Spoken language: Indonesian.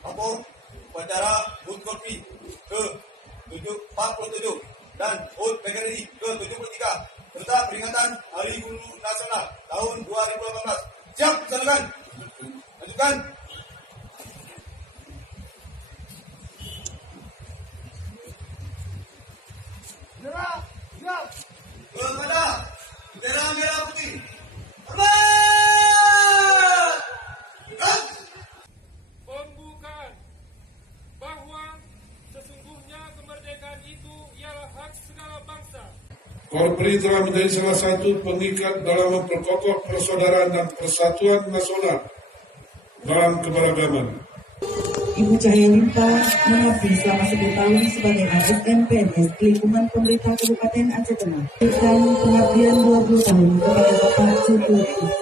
Apa upacara HUT Korpi ke-47 dan HUT PKRI ke-73 serta peringatan Hari Guru Nasional tahun 2018. Siap, silakan. Lanjutkan. Siap. Kepada bendera merah putih. Hormat. Pembukaan bahwa sesungguhnya kemerdekaan itu ialah hak segala bangsa. Korpri telah menjadi salah satu pengikat dalam memperkokoh persaudaraan dan persatuan nasional dalam keberagaman. Ibu Cahaya Limpa mengabdi selama 10 tahun sebagai ASN PNS di lingkungan pemerintah Kabupaten Aceh Tengah. Dan pengabdian 20 tahun kepada Bapak Jokowi.